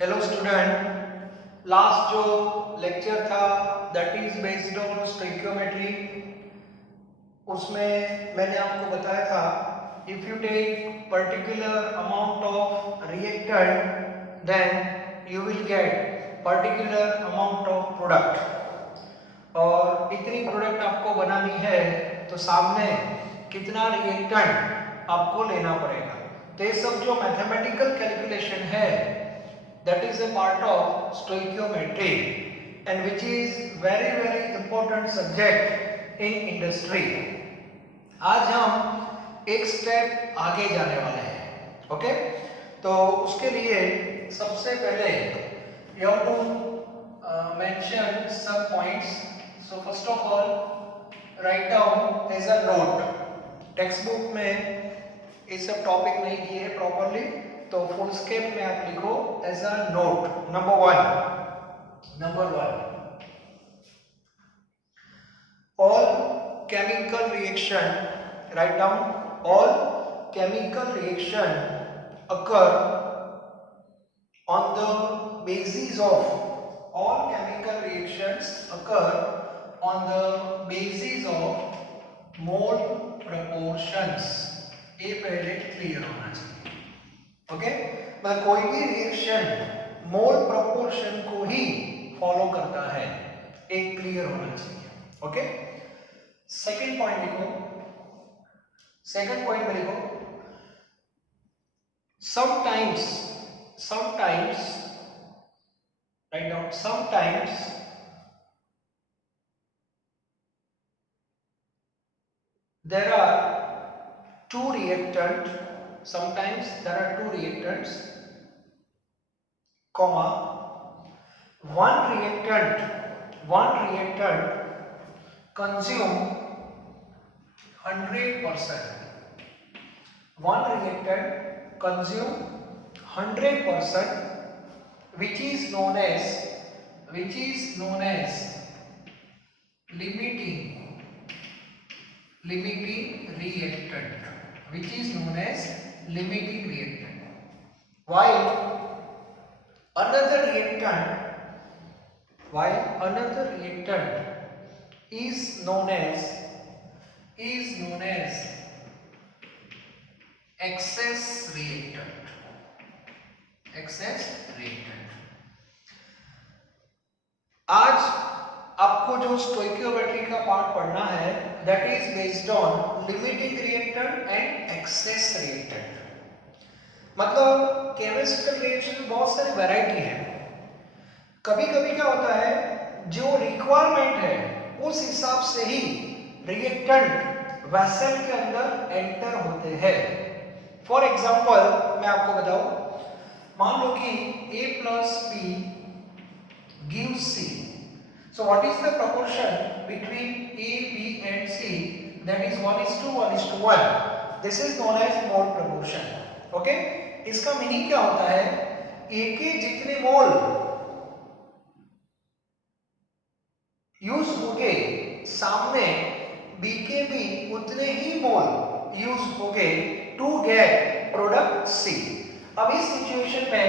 Hello student, last जो lecture था that is based on stoichiometry. उसमें मैंने आपको बताया था if you take particular amount of reactant then you will get particular amount of product, और इतनी प्रोडक्ट आपको बनानी है तो सामने कितना रिएक्टेंट आपको लेना पड़ेगा। तो ये सब जो मैथमेटिकल कैलकुलेशन है that is a part of stoichiometry and which is very important subject in industry। आज हम एक स्टेप आगे जाने वाले हैं। ओके, तो उसके लिए सबसे पहले you have to mention some points। so first of all write down as a note। Text book में ये सब टॉपिक नहीं दिए हैं प्रॉपरली, तो फुल स्केप में आप लिखो as a note. Number one, all chemical reaction, write down all chemical reaction occur on the basis of all chemical reactions occur on the basis of mole proportions। ये पहले clear होना चाहिए। Okay, मतलब कोई भी रिएक्शन मोल proportion को ही follow करता है, एक क्लियर होना चाहिए। ओके, सेकंड पॉइंट लिखो। सेकंड पॉइंट में लिखो sometimes write down sometimes there are two reactant sometimes there are two reactants comma one reactant consume 100%, one reactant consume 100%, which is known as limiting reactant, which is known as limiting reactant, while another reactant is known as excess reactant। आज आपको जो stoichiometry का part पढ़ना है that is based on limiting reactant and excess reactant. मतलब केमिस्ट्रियल reaction में बहुत सारी वैरायटी है। कभी कभी क्या होता है, जो रिक्वायरमेंट है उस हिसाब से ही रिएक्टेंट वेसल के अंदर एंटर होते हैं। फॉर एग्जांपल मैं आपको बताऊं, मान लो कि A plus B gives C। So what is the proportion between A, B and C? That is 1:1:1। This is known as mole proportion। Okay? इसका मीनिंग क्या होता है, A के जितने मोल यूज होंगे सामने B के भी उतने ही मोल यूज होंगे टू गेट प्रोडक्ट C। अब इस सिचुएशन में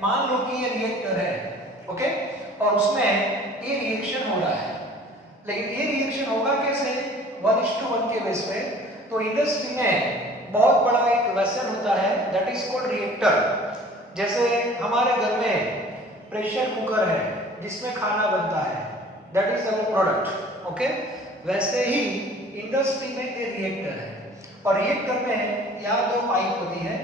मान लो कि ये रिएक्टर है, ओके, और उसमें ये रिएक्शन हो रहा है, लेकिन ये रिएक्शन होगा कैसे, 1:1 के बेस पे। तो इंडस्ट्री में बहुत बड़ा एक वेसल होता है दैट इज कॉल्ड रिएक्टर। जैसे हमारे घर में प्रेशर कुकर है जिसमें खाना बनता है, that is our product. Okay, वैसे ही इंडस्ट्री में ये रिएक्टर है, और रिएक्टर में यहाँ दो पाइप होती है।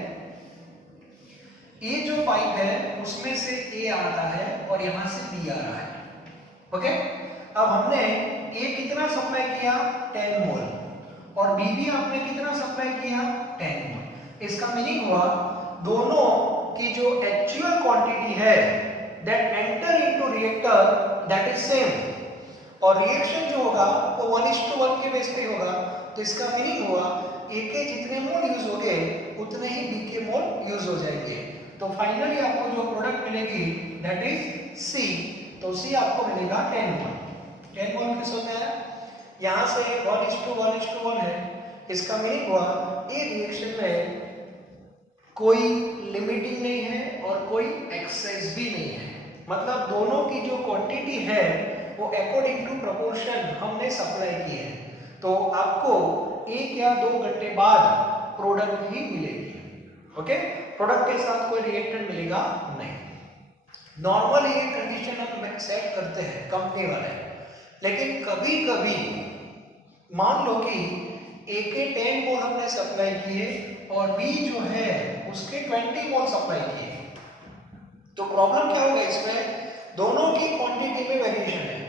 ये जो पाइप है उसमें से A आ रहा है और यहाँ से B आ रहा है। ओके, अब हमने A कितना सप्लाई किया, 10 मोल, और B भी आपने कितना सप्लाई किया, 10 मोल। इसका मीनिंग हुआ दोनों की जो एक्चुअल क्वांटिटी है that enter into reactor that is same, और रिएक्शन जो होगा वो 1:1 के बेस पे होगा। तो इसका मीनिंग हुआ A के जितने मोल यूज होंगे उतने ही B के मोल यूज हो जाएंगे। तो फाइनली आपको जो प्रोडक्ट मिलेगी दैट इज C। तो C आपको मिलेगा 10 मोल। 10 मोल किस होता है, यहाँ से 1:1:1 है। इसका मीनिंग हुआ ये रिएक्शन में कोई लिमिटिंग नहीं है और कोई एक्सेस भी नहीं है, मतलब दोनों की जो क्वांटिटी है वो अकॉर्डिंग टू प्रोपोर्शन हमने सप्लाई की है। तो आपको 1 या 2 घंटे बाद प्रोडक्ट ही मिलेगी। ओके, प्रोडक्ट के साथ कोई रिएक्टेंट मिलेगा नहीं। नॉर्मली ये कंडीशन हम सेट करते हैं कंपनी वाले, लेकिन कभी कभी मान लो कि ए के 10 मोल हमने सप्लाई किए और बी जो है उसके 20 मोल सप्लाई किए, तो प्रॉब्लम क्या होगा इसमें, दोनों की क्वांटिटी में वेरिएशन है।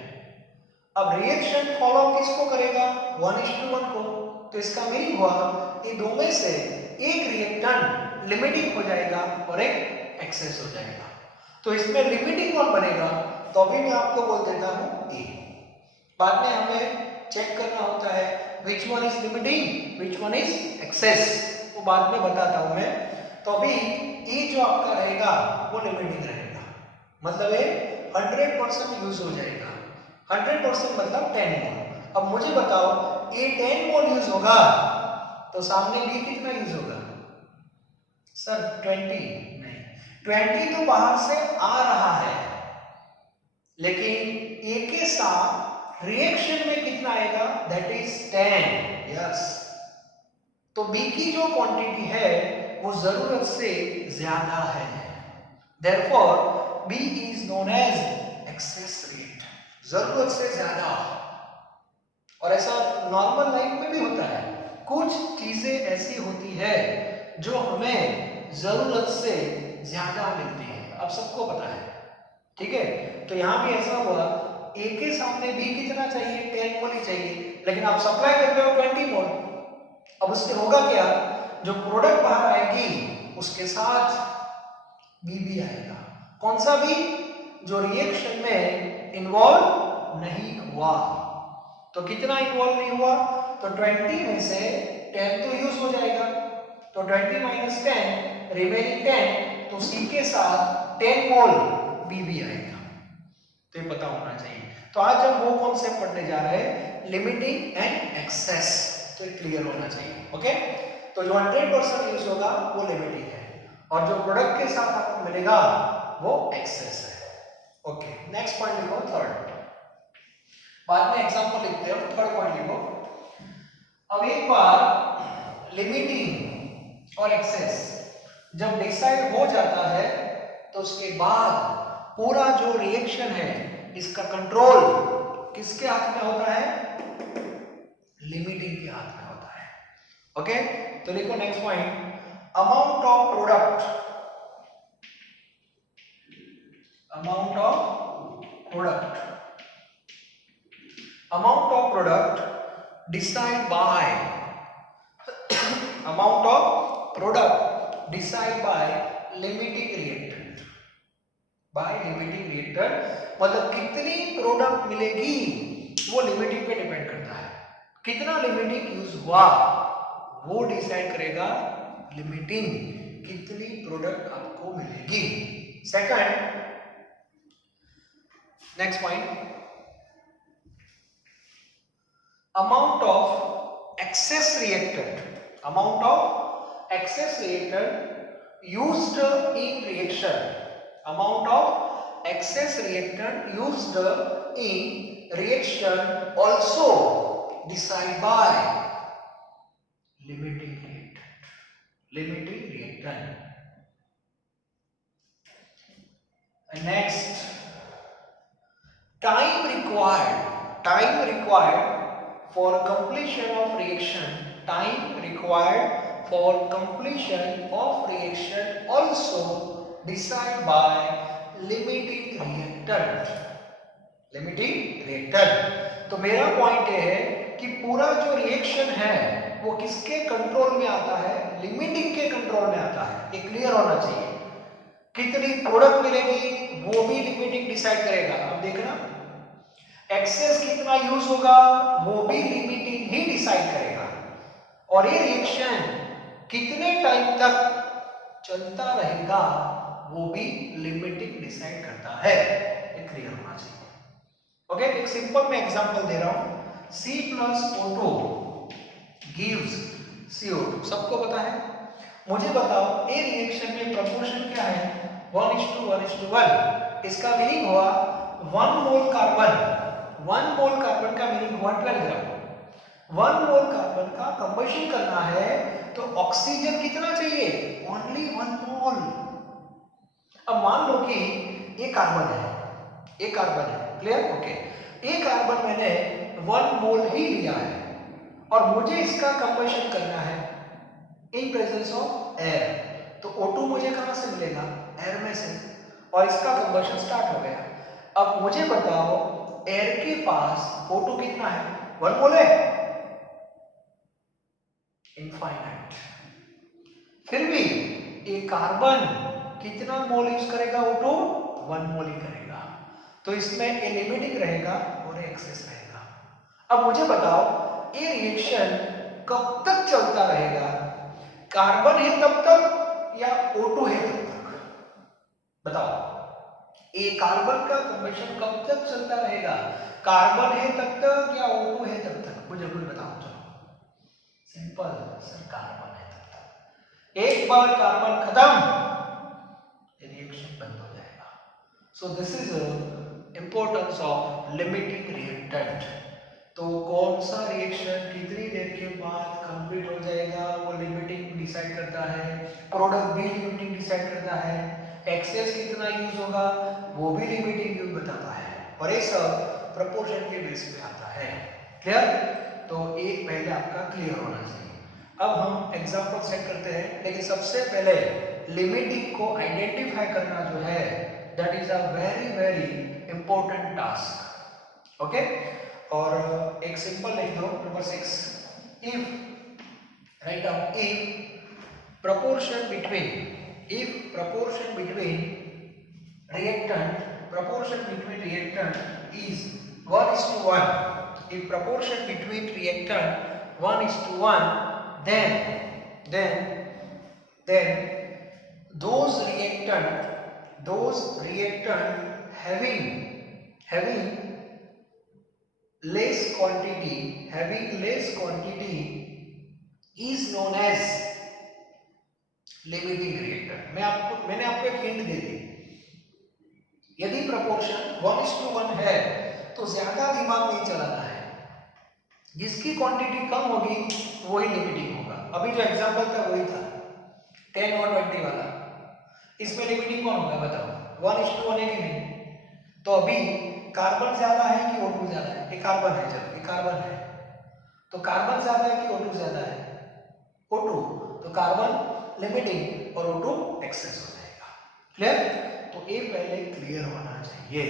अब रिएक्शन फॉलो किसको करेगा, 1:1 को। तो इसका मीनिंग हुआ कि दो में से एक रिएक्टेंट लिमिटिंग हो जाएगा और एक एक्सेस हो जाएगा। तो इसमें लिमिटिंग कौन बनेगा, तो अभी मैं आपको बोल देता हूं ए। बाद में हमें चेक करना होता है which one is limiting, which one is excess, वो बाद में बताता हूं मैं। तो अभी ए जो आपका रहेगा वो लिमिटिंग रहेगा, मतलब ये 100% यूज हो जाएगा। 100% मतलब 10 मोल। अब मुझे बताओ ए 10 मोल यूज होगा तो सामने बी कितना यूज होगा, सर 20 नहीं, 20 तो बाहर से आ रहा है, लेकिन ए के साथ रिएक्शन में कितना आएगा, दैट इज 10। यस, तो बी की जो क्वांटिटी है वो जरूरत से ज्यादा है, therefore B is known as excess rate, जरूरत से ज्यादा। और ऐसा नॉर्मल लाइफ में भी होता है, कुछ चीजें ऐसी होती है जो हमें जरूरत से ज्यादा मिलती है, अब सबको पता है, ठीक है। तो यहां भी ऐसा हुआ, ए के सामने बी कितना चाहिए, 10 मोल ही चाहिए, लेकिन आप सप्लाई कर रहे हो 20 मोल। अब उससे होगा क्या, जो प्रोडक्ट बाहर आएगी उसके साथ बी भी आएगा। कौन सा बी, जो रिएक्शन में इन्वॉल्व नहीं हुआ। तो कितना इन्वॉल्व नहीं हुआ, तो 20 में से 10 तो यूज हो जाएगा, तो 20 माइनस 10 रिमेनिंग 10, तो सी के साथ 10 मोल बी भी आएगा। तो ये पता होना चाहिए। तो आज हम वो कॉन्सेप्ट पढ़ने जा रहे हैं, लिमिटिंग एंड एक्सेस, तो क्लियर होना चाहिए। ओके, तो जो 100% यूज होगा वो लिमिटिंग है और जो प्रोडक्ट के साथ आपको मिलेगा वो एक्सेस है। ओके, नेक्स्ट पॉइंट लिखो, थर्ड। बाद में एग्जांपल लिखते हैं, थर्ड पॉइंट लिखो। अब एक बार लिमिटिंग और एक्सेस जब डिसाइड हो जाता है तो उसके बाद पूरा जो रिएक्शन है इसका कंट्रोल किसके हाथ में होता है, लिमिटिंग के हाथ में होता है। ओके, तो लिखो next point, amount of product, amount of product decide by, amount of product decide by limiting reactant, by limiting reactant, मतलब कितनी प्रोडक्ट मिलेगी वो लिमिटिंग पे डिपेंड करता है। कितना लिमिटिंग यूज हुआ वो डिसाइड करेगा लिमिटिंग, कितनी प्रोडक्ट आपको मिलेगी। Second, next point, amount of excess reactant, amount of excess reactant used in reaction, amount of excess reactant used in reaction also decide by limiting reactant. And next, time required for completion of reaction, time required for completion of reaction also decide by limiting reactant, limiting reactant. तो मेरा point ये है कि पूरा जो reaction है वो किसके कंट्रोल में आता है, लिमिटिंग के कंट्रोल में आता है। ये क्लियर होना चाहिए। कितनी प्रोडक्ट मिलेगी वो भी लिमिटिंग डिसाइड करेगा। अब देखना, एक्सेस कितना यूज होगा वो भी लिमिटिंग ही डिसाइड करेगा, और ये रिएक्शन कितने टाइम तक चलता रहेगा वो भी लिमिटिंग डिसाइड करता है। ये क्लियर होना चाहिए। ओके, एक सिंपल मैं एग्जांपल दे रहा हूं, C plus O2 gives CO2, सबको पता है। मुझे बताओ ए रिएक्शन में प्रोपोर्शन क्या है? 1:1:1। इसका मीनिंग हुआ 1 मोल कार्बन, 1 मोल कार्बन का मीनिंग हुआ 12 ग्राम। 1 मोल कार्बन का कंबशन करना है तो ऑक्सीजन कितना चाहिए? ओनली 1 मोल। अब मान लो कि ये कार्बन है, ये कार्बन है, क्लियर? ओके, ये कार्बन मैंने 1 मोल ही लिया है और मुझे इसका कंबशन करना है इन प्रेजेंस ऑफ एयर। तो O2 मुझे कहां से मिलेगा? एयर में से, और इसका कंबशन स्टार्ट हो गया। अब मुझे बताओ एयर के पास O2 कितना है? 1 मोल है, इनफाइनाइट। फिर भी ये कार्बन कितना मोल यूज करेगा? O2 1 मोल ही करेगा। तो इसमें ए लिमिटिंग रहेगा और एक्सेस रहेगा। अब मुझे बताओ ये रिएक्शन कब तक चलता रहेगा? कार्बन है तब तक या O2 है तब तक? बताओ, ये कार्बन का कंबशन कब तक चलता रहेगा? कार्बन है तब तक या O2 है तब तक? मुझे कुछ बताओ। चलो सिंपल सर, कार्बन है तब तक। एक बार कार्बन खत्म, रिएक्शन बंद हो जाएगा। सो this is importance of limiting reactant. तो कौन सा रिएक्शन कितनी देर के बाद कंप्लीट हो जाएगा वो लिमिटिंग डिसाइड करता है, प्रोडक्ट भी लिमिटिंग डिसाइड करता है, एक्सेस कितना यूज होगा वो भी लिमिटिंग यूज बताता है, और ये सब प्रोपोर्शन के बेस पे आता है। क्लियर? तो ये पहले आपका क्लियर होना चाहिए। अब हम एग्जांपल सेट करते हैं, लेकिन सबसे पहले लिमिटिंग को आइडेंटिफाई करना जो है that is a very very important task. Okay, और एक सिंपल लिख दो number 6। If write down if proportion between reactant is 1:1, if proportion between reactant 1:1, then those reactant having less quantity is known as limiting reactor. मैंने आपको एक hint दे दी, यदि proportion 1:1 है तो ज्यादा दिमाग नहीं चलाना है, जिसकी क्वांटिटी कम होगी वही लिमिटिंग होगा। अभी जो एग्जांपल था वही था 10 और 20 वाला, इसमें लिमिटिंग कौन होगा बताओ? 1:1 है कि नहीं? तो अभी कार्बन ज्यादा है कि O2 ज्यादा है? ये कार्बन है, चलो ये कार्बन है, तो कार्बन ज्यादा है कि O2 ज्यादा है? O2, तो कार्बन लिमिटिंग और O2 एक्सेस हो जाएगा। क्लियर? तो ये पहले क्लियर होना चाहिए।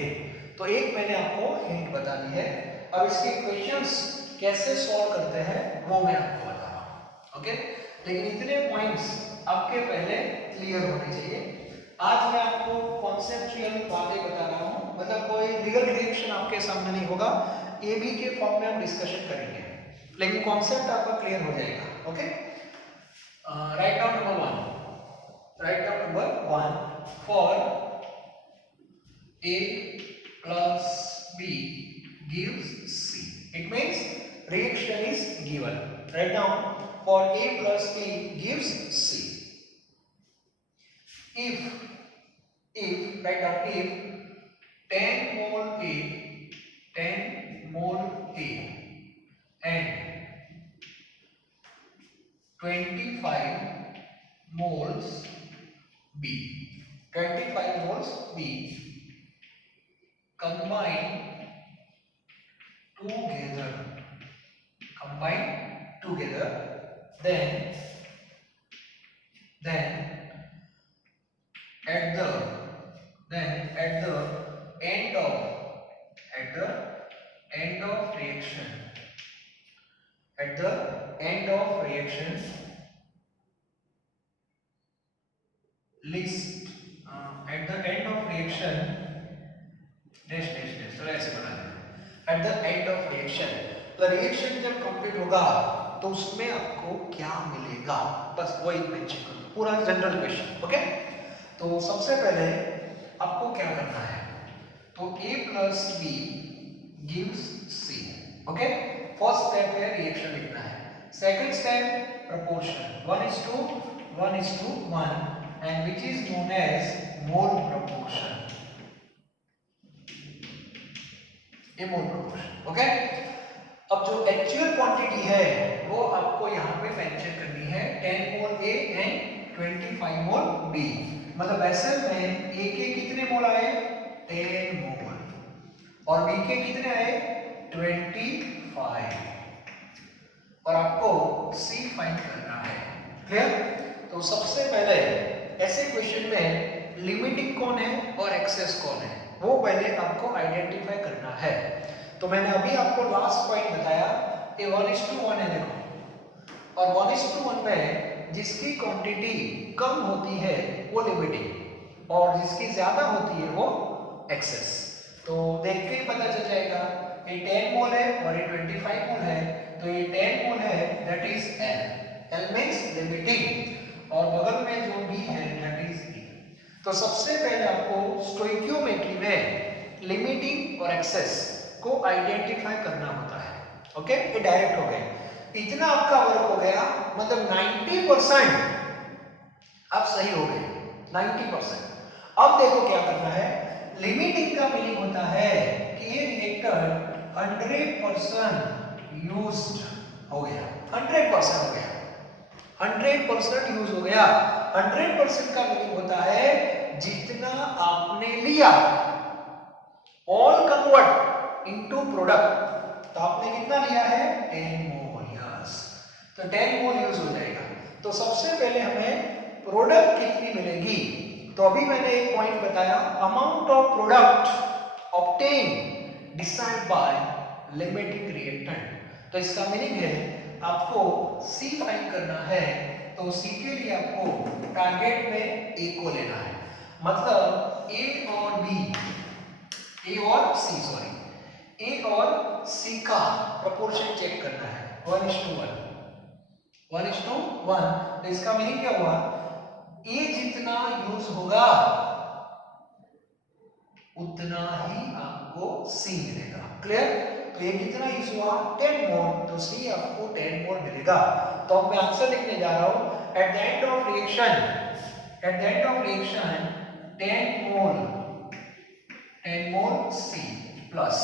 तो एक मैंने आपको हिंट बता दी है, अब इसके क्वेश्चंस कैसे सॉल्व करते हैं वो मैं आपको बता रहा हूं। ओके, लेकिन इतने पॉइंट्स आपके पहले क्लियर होने चाहिए। आज मैं आपको कॉन्सेप्चुअल बातें बता रहा हूं, मतलब कोई रियल रिएक्शन आपके सामने नहीं होगा, ए बी के फॉर्म में हम डिस्कशन करेंगे, लेकिन कॉन्सेप्ट आपका क्लियर हो जाएगा। Okay, write down number 1 for A plus B gives C. It means reaction is given. Write down for A plus B gives C. If write down if 10 mole A and 25 moles B combine together, then at the end of reaction list at the end of reaction dash थोड़ा ऐसे बना दें, at the end of reaction, तो reaction जब complete होगा तो उसमें आपको क्या मिलेगा, बस वही मेंशन करो, पूरा जनरल क्वेश्चन। ओके, तो सबसे पहले आपको क्या करना है, तो A plus B gives C। Okay, first step है रिएक्शन लिखना है, second step proportion 1:1 1:1 and which is known as mole proportion. ये मोल प्रोपोर्शन. ओके, अब जो एक्चुअल क्वांटिटी है वो आपको यहाँ पे मेंशन करनी है 10 मोल A एंड 25 मोल B. मतलब वेसल में A के कितने मोल आए? 10 मोल और B के कितने आए? 25. और आपको C फाइंड करना है. क्लियर? तो सबसे पहले ऐसे क्वेश्चन में लिमिटिंग कौन है और एक्सेस कौन है वो पहले आपको आइडेंटिफाई करना है. तो मैंने अभी आपको लास्ट पॉइंट बताया कि 1:1 है देखो, और 1:1 में जिसकी क्वांटिटी कम होती है वो लिमिटिंग और जिसकी ज्यादा होती है वो एक्सेस. तो देख के ही पता चल जाएगा ये 10 मोल है और ये 25 मोल है. तो ये 10 मोल है that is L. L means limiting और बगल में जो B है दैट इज E. तो सबसे पहले आपको स्टोइकियोमेट्री में लिमिटिंग और एक्सेस को आइडेंटिफाई करना होता है. ओके, ये डायरेक्ट हो गए. इतना आपका वर्क हो गया, मतलब 90% आप सही हो गए. 90%. अब देखो क्या करना है. लिमिटिंग का मीनिंग होता है कि ये रिएक्टर 100% यूज्ड हो गया. 100% हो गया. 100% यूज हो गया. 100% का मीनिंग होता है जितना आपने लिया ऑल कन्वर्ट इनटू प्रोडक्ट. तो आपने कितना लिया है? 10 मोल. यस, तो 10 मोल यूज हो जाएगा. तो सबसे पहले हमें प्रोडक्ट कितनी मिलेगी. तो अभी मैंने एक पॉइंट बताया, amount of product obtain decide by limiting reactant. तो इसका मीनिंग है आपको C फाइंड करना है. तो C के लिए आपको टारगेट में A को लेना है. मतलब A और C का प्रोपोर्शन चेक करना है. 1:1. 1:1. तो इसका मीनिंग क्या हुआ? A जितना यूज होगा उतना ही आपको C मिलेगा. क्लियर? तो ये कितना यूज हुआ? 10 मोल. तो C आपको 10 मोल मिलेगा. तो अब मैं आंसर लिखने जा रहा हूं. Eight the end of reaction 10 mole C plus,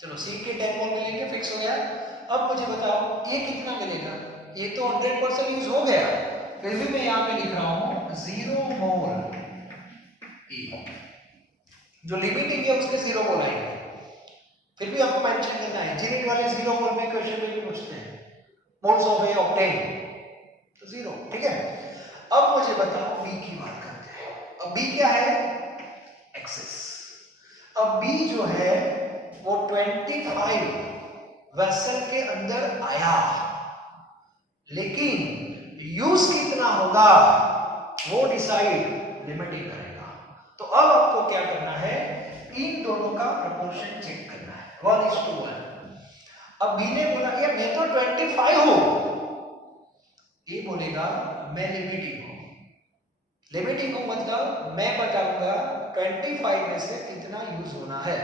चलो C के 10 मोल मिलेंगे, फिक्स हो गया. अब मुझे बताओ ये कितना मिलेगा. ये तो 100% यूज हो गया, फिर भी मैं यहां पे लिख रहा हूं 0 मोल E. जो लिमिटिंग है उसके 0 मोल आएंगे. फिर भी आपको मेंशन करना है. जिनिट वाले 0 मोल में क्वेश्चन में भी पूछते हैं मोल्स ऑफ ए ऑब्टेन, तो 0. ठीक है. अब मुझे बताओ B की बात करते हैं. अब B क्या है? एक्सेस. अब B जो है वो 25 वेसल के अंदर आया, लेकिन यूज कितना होगा वो डिसाइड लिमिटिंग करेगा. तो अब आपको क्या करना है? इन दोनों का प्रोपोर्शन चेक करना है. 1:1. अब B ने बोला यार मैं तो 25 हूं. ये बोलेगा मैं लिमिटिंग हूं. लिमिटिंग हूं मतलब मैं बताऊंगा 25 में से कितना यूज होना है.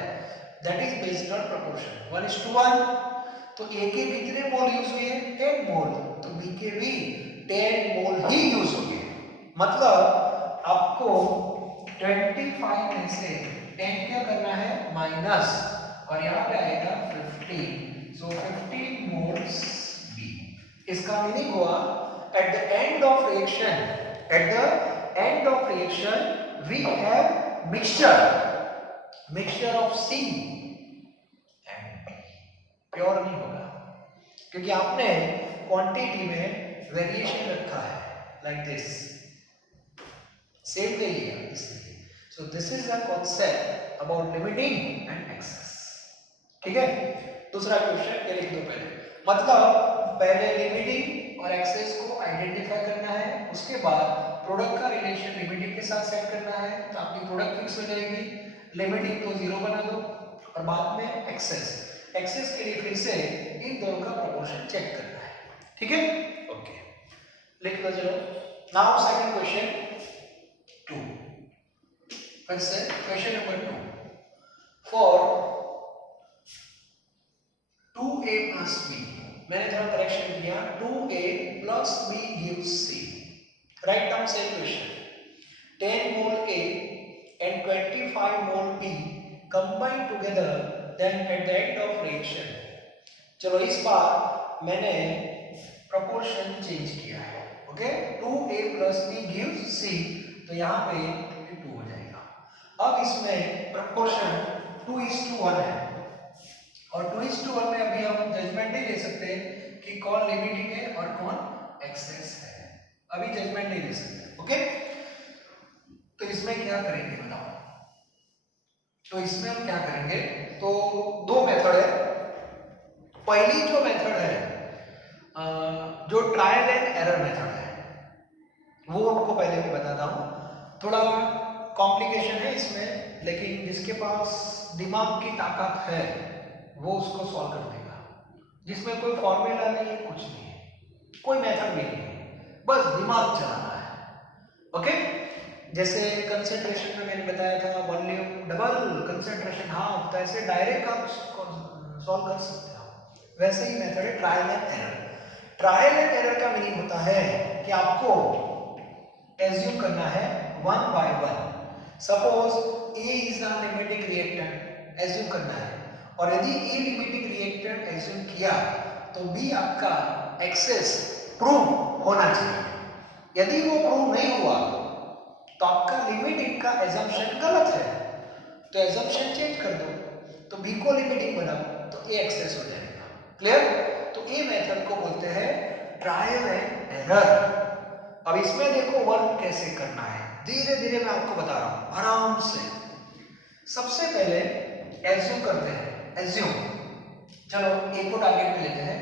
That is based on proportion. 1:1. तो A के कितने मोल यूज हुए? 10 मोल. तो B के भी 10 मोल ही यूज होंगे. मतलब आपको 25 में से 10 क्या करना है? माइनस, और यहाँ पे आएगा 15. So 15 moles B. इसका मीनिंग हुआ at the end of reaction we have mixture of C and B. Pure नहीं होगा क्योंकि आपने क्वांटिटी में वेरिएशन रखा है. लाइक दिस सेम ले लिया इसलिए. So this is the concept about limiting and excess. ठीक है. दूसरा क्वेश्चन ये लिख दो पहले. मतलब पहले लिमिटिंग और एक्सेस को आइडेंटिफाई करना है, उसके बाद प्रोडक्ट का रिलेशन लिमिटिंग के साथ सेट करना है. तो आपकी प्रोडक्ट फिक्स हो जाएगी. लिमिटिंग तो 0 बना दो और बाद में एक्सेस के लिए फिर से इन दोनों का प्रोपोर्शन चेक करना है. ठीक है. ओके, लिख लो चलो. Now second question 2. फिर से question number 2. For 2A plus B, मैंने थोड़ा करेक्शन किया. 2A plus B gives C. Write down same question. 10 mole A and 25 mole B combine together, then at the end of reaction. चलो इस बार मैंने proportion change किया है. Okay, 2A plus B gives C, तो यहाँ पे 2 हो जाएगा. अब इसमें proportion 2:1 है, और 2:1 में अभी हम जजमेंट नहीं ले सकते कि कौन लिमिटिंग है और कौन एक्सेस है. अभी जजमेंट नहीं ले सकते. ओके, तो इसमें क्या करेंगे बताओ. तो इसमें हम क्या करेंगे, तो दो मेथड है. पहली जो मेथड है, जो ट्रायल एंड एरर मेथड है, वो आपको पहले भी बताता हूँ. थोड़ा कॉम्प्लिकेशन है इसमें, लेकिन जिसके पास दिमाग की ताकत है वो उसको सॉल्व कर देगा. जिसमें कोई फॉर्मूला नहीं है, कुछ नहीं है, कोई मेथड भी नहीं है, बस दिमाग चलाना है. ओके, जैसे कंसंट्रेशन में मैंने बताया था वॉल्यूम डबल, कंसंट्रेशन हाफ, तो ऐसे डायरेक्ट आप सॉल्व कर सकते हो. वैसे ही मेथड है trial and error. Trial and error का मीनिंग होता है कि आपको एज्यूम करना है 1 by 1. Suppose A is the limiting reactant, assume करना है, और यदि A लिमिटिंग रिएक्टेंट एज्यूम किया तो B आपका एक्सेस प्रूव होना चाहिए. यदि वो प्रूव नहीं हुआ तो आपका लिमिटिंग का एजम्पशन गलत है, तो एजम्पशन चेंज कर दो. तो B को लिमिटिंग बनाओ तो A एक्सेस हो जाएगा. क्लियर? तो A मेथड को बोलते हैं ट्रायल एंड एरर. अब इसमें देखो वर्क कैसे करना है, धीरे धीरे मैं आपको बता रहा हूं, आराम से. सबसे पहले एज्यूम करते हैं. एज्यूम, चलो A को टारगेट पे लेते हैं.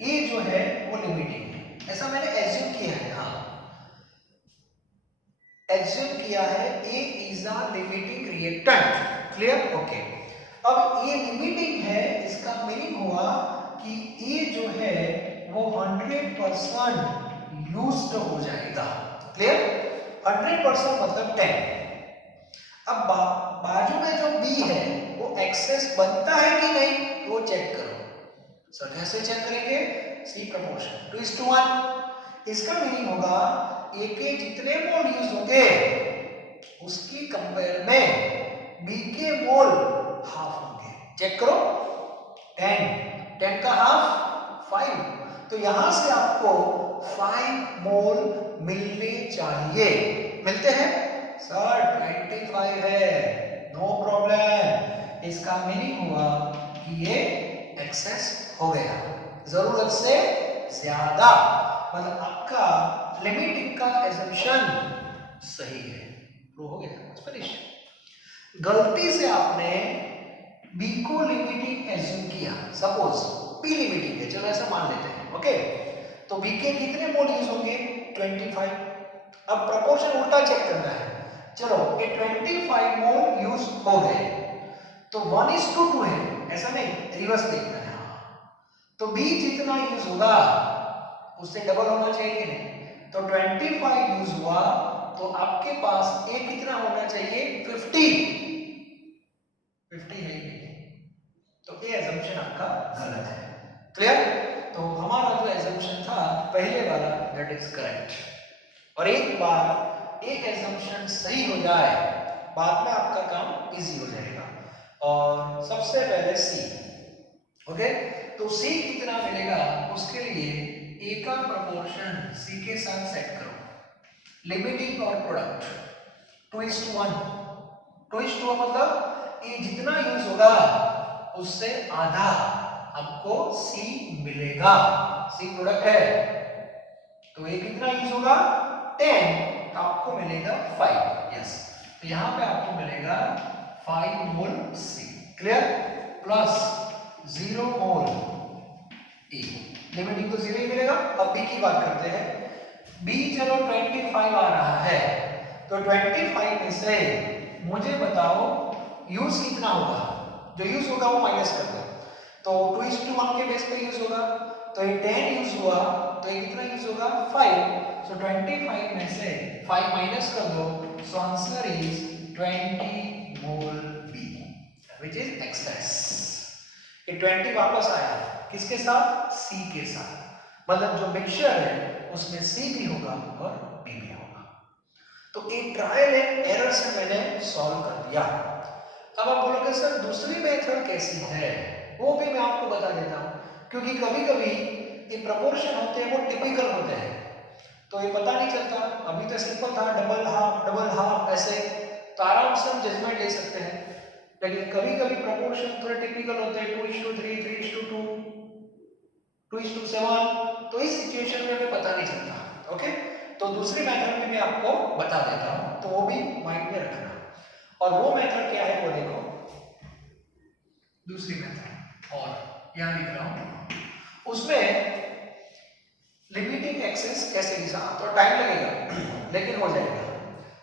A जो है वो लिमिटिंग है, ऐसा मैंने एज्यूम किया है. हाँ, एज्यूम किया है A is the limiting reactant. Clear? Okay. अब A लिमिटिंग है, इसका मीनिंग हुआ कि A जो है वो 100% यूज्ड हो जाएगा. क्लियर? 100% मतलब 10. अब बाजू में जो B है वो एक्सेस बनता है कि नहीं, वो चेक करो. सर कैसे चेक करेंगे? C proportion 2:1. इसका मीनिंग होगा A के जितने मोल यूज होंगे उसकी कंपेयर में B के मोल हाफ होंगे. चेक करो, 10 का हाफ 5, तो यहां से आपको 5 मोल मिलने चाहिए. मिलते हैं? सर 25 है, नो प्रॉब्लम. इसका मीनिंग हुआ कि ये एक्सेस हो गया जरूरत से ज्यादा, मतलब आपका लिमिटिंग का एजम्पशन सही है, प्रूव हो गया. फिनिश. गलती से आपने B को लिमिटिंग एज्यूम किया. सपोज P लिमिटिंग है, चलो ऐसा मान लेते हैं. ओके, तो B के कितने मोल यूज होंगे? 25. अब प्रोपोर्शन उल्टा चेक करना है. चलो ये 25 मोल यूज हो गए, तो 1:2 है, ऐसा नहीं, रिवर्स देखना है. तो B जितना यूज होगा उससे डबल होना चाहिए कि नहीं. तो 25 यूज हुआ तो आपके पास A कितना होना चाहिए? 50. 50 है ही नहीं, तो ये एजम्पशन आपका गलत है. क्लियर? तो हमारा जो एजम्पशन था पहले वाला, दैट इज करेक्ट. और एक बार एक एजम्पशन सही हो जाए, बाद में आपका काम इजी हो जाएगा. और सबसे पहले C. ओके, तो C कितना मिलेगा उसके लिए A का प्रोपोर्शन C के साथ सेट करो. लिमिटिंग और प्रोडक्ट 2:1. 2:1 मतलब A जितना यूज होगा उससे आधा आपको C मिलेगा. C प्रोडक्ट है, तो A कितना यूज होगा? 10, तो आपको मिलेगा 5. यस, तो यहां पे आपको मिलेगा 5 मोल C. Clear? Plus 0 mole A. Limiting तो 0 ही मिलेगा. अब B की बात करते हैं. B चलो 25 आ रहा है, तो 25 में से मुझे बताओ यूज कितना होगा. जो यूज होगा वो माइनस कर दो. तो 2:1 के बेस पे यूज होगा, तो ये 10 यूज हुआ, तो ये कितना यूज होगा? 5. सो 25 में से 5 माइनस कर दो, so answer is 20 mole B, which is excess. ये 20 वापस आया किसके साथ? C के साथ. मतलब जो मिक्सचर है उसमें C भी होगा और B भी होगा. तो एक ट्रायल एंड एरर से मैंने सॉल्व कर दिया। अब आप बोलोगे सर दूसरी मेथड कैसी है, वो भी मैं आपको बता देता हूँ, क्योंकि कभी कभी ये प्रपोर्शन होते हैं वो टिपिकल होते हैं, तो ये पता नहीं चलता। अभी तो सिंपल था डबल हाफ ऐसे, तो आराम से हम जजमेंट ले सकते हैं। लेकिन कभी कभी प्रपोर्शन थोड़े टिपिकल होते हैं, 2:3, 3:2, 2:7, तो इस सिचुएशन में हमें पता नहीं चलता। ओके, तो दूसरी मेथड में मैं आपको बता देता हूँ, तो वो भी माइंड में रखना। और वो मेथड क्या है वो देखो, दूसरी मेथड, और यहाँ लिख रहा हूँ, उसमें लिमिटिंग एक्सेस कैसे लिखा, तो टाइम लगेगा लेकिन हो जाएगा।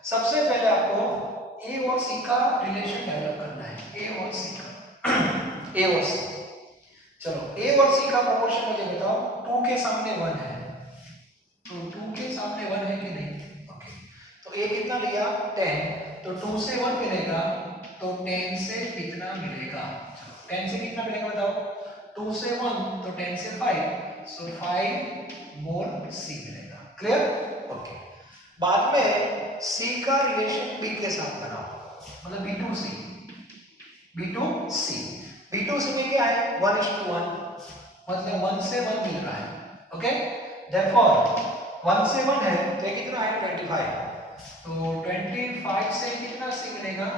सबसे पहले आपको ए और सी का रिलेशन डेवलप करना है, ए और सी का ए और सी। चलो ए और सी का प्रोपोर्शन मुझे बताओ, 2 के सामने 1 है, तो 2 के सामने 1 है कि नहीं? ओके, तो ए कितना लिया 10, तो 2 से 1 मिलेगा, तो 10 से कितना मिलेगा? 10 से कितना मिलेगा बताओ, 2 से 1 तो 10 से 5, सो 5 मोर सी मिलेगा। क्लियर? ओके, बाद में सी का रिलेशन बी के साथ बनाओ, मतलब B2C, B2C, B2C में क्या है 1:1, मतलब 1 से 1 मिल रहा है। ओके, देयरफॉर 1 से 1 है तो ये कितना है 25, तो 25 से कितना सी मिलेगा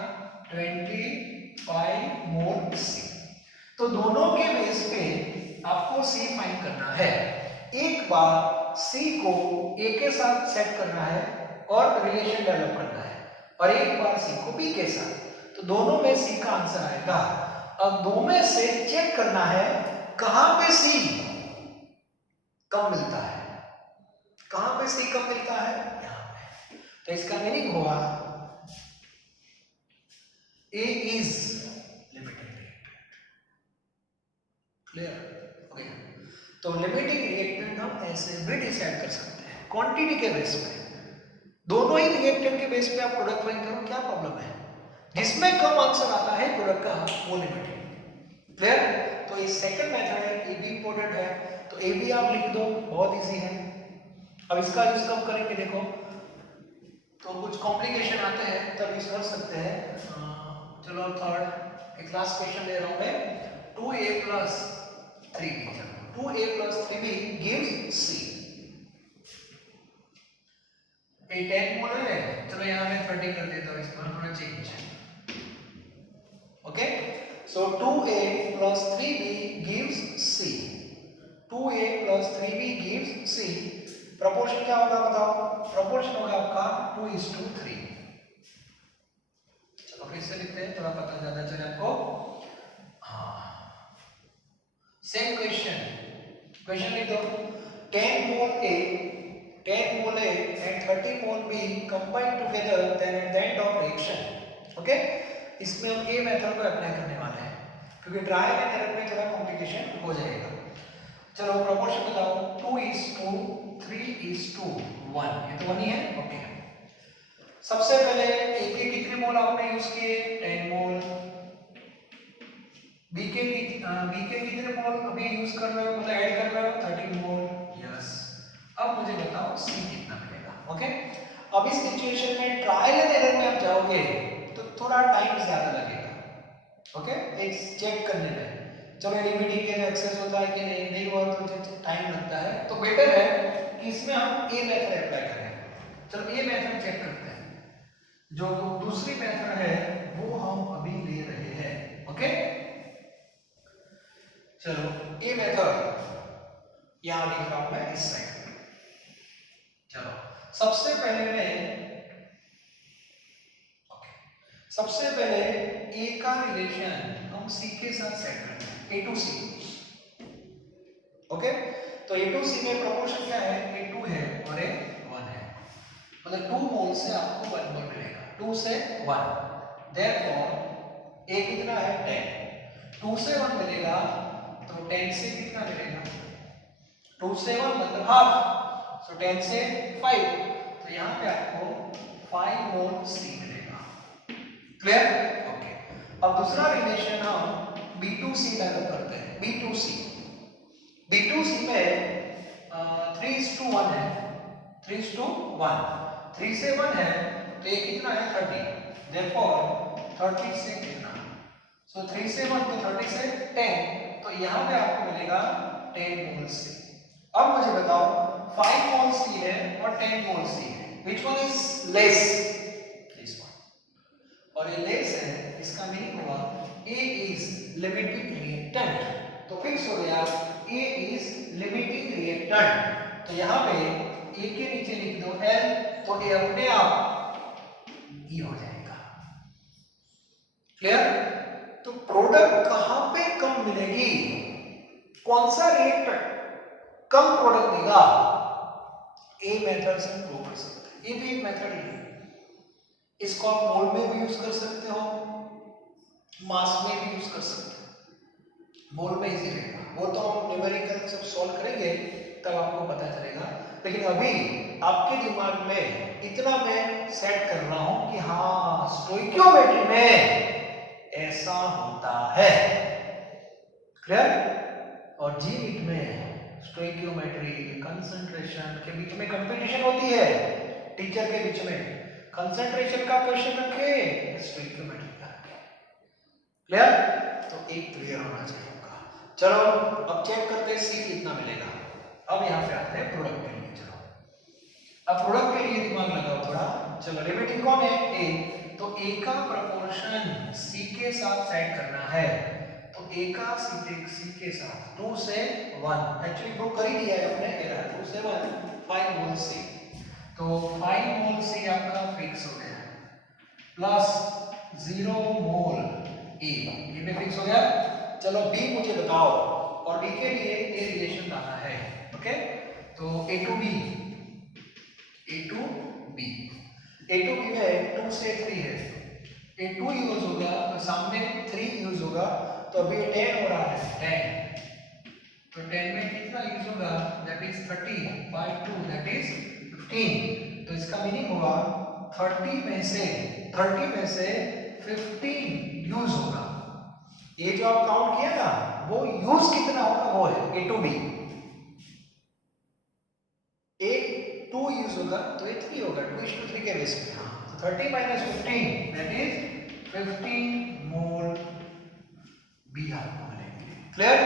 25 मोर सी। तो दोनों के बेस पे आपको सी फाइंड करना है। एक बार सी को ए के साथ सेट करना है और रिलेशन डेवलप करना है, और एक बार सी को बी के साथ, तो दोनों में सी का आंसर आएगा। अब दो में से चेक करना है कहां पे सी कम मिलता है, कहां पे सी कम मिलता है, यहां पे। तो इसका मीनिंग हुआ ए इज लिमिटिंग रिएक्टेंट। क्लियर हो गया? तो लिमिटिंग रिएक्टेंट हम ऐसे भी डिसाइड कर सकते हैं क्वांटिटी के बेस पे। दोनों ही रिएक्टेंट के बेस पे आप प्रोडक्ट फाइंड करो, क्या प्रॉब्लम है? जिसमें कम आंसर आता है प्रोडक्ट का, वो लिमिटिंग। क्लियर? तो ये सेकंड मेथड है, ये भी इंपॉर्टेंट है, तो ए भी आप लिख दो, बहुत इजी है। अब इसका यूज कब करेंगे देखो, तो कुछ कॉम्प्लिकेशन आते हैं तब यूज कर सकते हैं। चलो थर्ड एक लास्ट क्वेश्चन ले रहा हूं मैं, 2a + 3b, 2a + 3b gives c। ये 10 मोल है, चलो यहाँ मैं 30 कर देता हूँ, इसमें थोड़ा चेंज। ओके, सो 2a + 3b gives c, 2a + 3b gives c। Proportion क्या होगा बताओ, प्रोपोर्शन होगा आपका 2:3। चलो फिर से लिखते हैं, थोड़ा पता ज्यादा चले आपको। हाँ, सेम क्वेश्चन लिख दो, 10 मोल A, 10 mole A and 30 mole B combine together, then at the end of reaction। Okay, इसमें हम A मेथड को अप्लाई करने वाले हैं, क्योंकि ट्रायल एंड एरर में थोड़ा कॉम्प्लिकेशन हो जाएगा। चलो प्रोपोर्शन बताओ, 2:3:1, ये तो 1 ही है। ओके, सबसे पहले A के कितने मोल आपने यूज किए, 10 मोल। B के कितने मोल अभी यूज कर रहे हो, मतलब ऐड कर रहे हो, 30 मोल। यस, अब मुझे बताओ C कितना मिलेगा। ओके, अब इस सिचुएशन में ट्रायल एंड एरर में आप जाओगे तो थोड़ा टाइम ज्यादा लगेगा। ओके, एक चेक करने में, चलो लिमिटिंग के एक्सेस होता है कि नहीं हुआ तो टाइम लगता है, तो बेटर है कि इसमें हम ए मेथड अप्लाई करें। चलो ए मेथड चेक करते हैं, जो दूसरी मेथड है वो हम अभी ले रहे हैं। ओके, चलो ए मेथड यहां लिख रहा हूं मैं इस साइड। चलो सबसे पहले सबसे पहले ए का रिलेशन हम सी के साथ सेट करते हैं, A2C। ओके, तो A2C में प्रोपोर्शन क्या है, A2 है और A1 है, मतलब 2 मोल से आपको 1 मोल मिलेगा, 2 से 1, देयरफॉर A कितना है 10, 2 से 1 मिलेगा, तो 10 से कितना मिलेगा, 2 से 1 मतलब हाफ, सो 10 से 5, तो यहाँ पे आपको 5 मोल C मिलेगा। क्लियर? ओके, अब दूसरा रिलेशन हम B2C डेवलप करते हैं, B2C में 3:1 है, 3:1, 3 से 1 है तो ये कितना है 30, देयरफॉर 30 से कितना, सो 3 से 1 तो 30 से 10, तो यहाँ पे आपको मिलेगा 10 मोल सी। अब मुझे बताओ 5 मोल सी है और 10 मोल सी है, which one is less, this one, और ये लेस है, इसका मीनिंग हुआ A is limiting reactant, तो फिक्स हो गया A is limiting reactant, तो यहाँ पे A के नीचे लिख दो L, तो ये अपने आप E हो जाएगा। क्लियर? तो प्रोडक्ट कहां पे कम मिलेगी, कौन सा रिएक्टेंट कम प्रोडक्ट देगा, ए मेथड से प्रूव कर सकते हैं। ये भी एक मेथड ही है, इसको आप मोल में भी यूज कर सकते हो, मास में भी यूज कर सकते हो। मोल में इजी रहेगा, वो तो हम न्यूमेरिकल सब सॉल्व करेंगे तब आपको पता चलेगा, लेकिन अभी आपके दिमाग में इतना मैं सेट कर रहा हूं कि हाँ स्टोइकियोमेट्री में ऐसा होता है। क्लियर? और जीनीट में स्टोइकियोमेट्री कंसंट्रेशन के बीच में कंपटीशन होती है, टीचर के बीच में कंसंट्रेशन का क्वेश्चन रखे, स्टोइकियोमेट्री का रखे। क्लियर? तो एक क्लियर होना चाहिए होगा। चलो अब चेक करते हैं सी कितना मिलेगा। अब यहाँ पे आते हैं प्रोडक्ट के लिए। चलो अब प्रोडक्ट के लिए दिमाग लगाओ थोड़ा। चलो लिमिटिंग कौन है, ए, तो ए का प्रोपोर्शन सी के साथ सेट करना है, तो ए का सी के साथ 2 से 1, एक्चुअली प्रूव कर ही दिया है हमने, कह रहा है 2 से 1 5 मोल सी, तो 5 मोल सी आपका फिक्स हो गया, प्लस 0 मोल ए, ये भी फिक्स हो गया। चलो बी मुझे बताओ, और बी के लिए ये रिलेशन लाना है। ओके, तो ए टू बी में 2 से 3 है, ए 2 यूज होगा तो सामने 3 यूज होगा, तो अभी 10 हो रहा है 10, तो 10 में कितना यूज होगा, that is 30 by 2 that is 15, तो इसका मीनिंग होगा 30 में से 15 यूज होगा। ये जो आप काउंट किया ना, वो यूज कितना होगा वो है ए टू बी, ए 2 यूज होगा तो ये 3 होगा, 2:3 के बेस पे। हाँ, तो 30 minus 15 that is 15 mole B आपको मिलेंगे। क्लियर?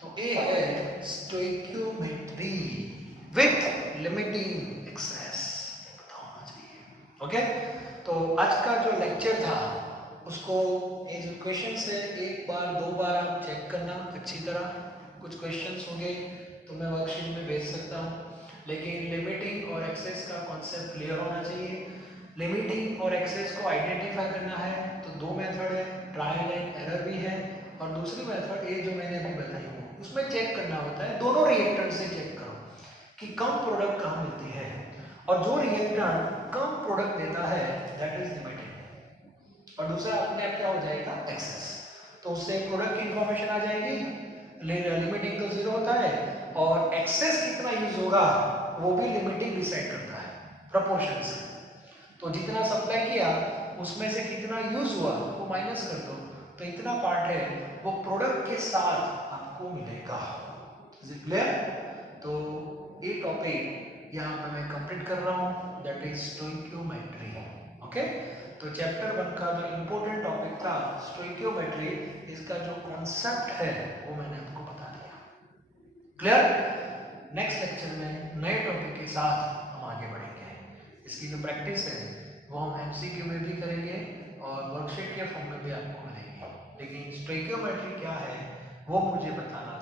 तो ए है स्टोइकियोमेट्री विथ लिमिटिंग एक्सेस, पता होना चाहिए। ओके, तो आज का जो लेक्चर था उसको ये जो क्वेश्चन है एक बार 2 बार आप चेक करना अच्छी तरह, कुछ क्वेश्चंस होंगे तो मैं वर्कशीट में भेज सकता हूँ, लेकिन लिमिटिंग और एक्सेस का कॉन्सेप्ट क्लियर होना चाहिए। लिमिटिंग और एक्सेस को आइडेंटिफाई करना है तो 2 मेथड है, ट्रायल एंड एरर भी है, और दूसरी मेथड ये जो मैंने अभी बताई हूँ उसमें चेक करना होता है, दोनों रिएक्टेंट से चेक करो कि कम प्रोडक्ट कहाँ मिलती है, और जो रिएक्टेंट कम प्रोडक्ट देता है दैट इज लिमिटिंग, और दूसरा अपने आप क्या हो जाएगा एक्सेस, तो उससे प्रोडक्ट की इंफॉर्मेशन आ जाएगी। लिमिटिंग तो 0 होता है, और एक्सेस कितना यूज होगा वो भी लिमिटिंग डिसाइड करता है प्रोपोर्शन से, तो जितना सप्लाई किया उसमें से कितना यूज हुआ वो माइनस कर दो, तो इतना पार्ट है वो प्रोडक्ट के साथ आपको मिलेगा। Is it clear? तो ये टॉपिक यहाँ पे मैं कंप्लीट कर रहा हूँ, दैट इज स्टोइकियोमेट्री। ओके, तो चैप्टर 1 का जो इंपॉर्टेंट टॉपिक था स्टोइकियोमेट्री, इसका जो कॉन्सेप्ट है वो मैंने आपको बता दिया। क्लियर? नेक्स्ट लेक्चर में नए टॉपिक के साथ हम आगे बढ़ेंगे। इसकी जो प्रैक्टिस है वो हम एमसीक्यू में भी करेंगे और वर्कशीट के फॉर्म में भी आपको मिलेंगे, लेकिन स्टोइकियोमेट्री क्या है वो मुझे बताना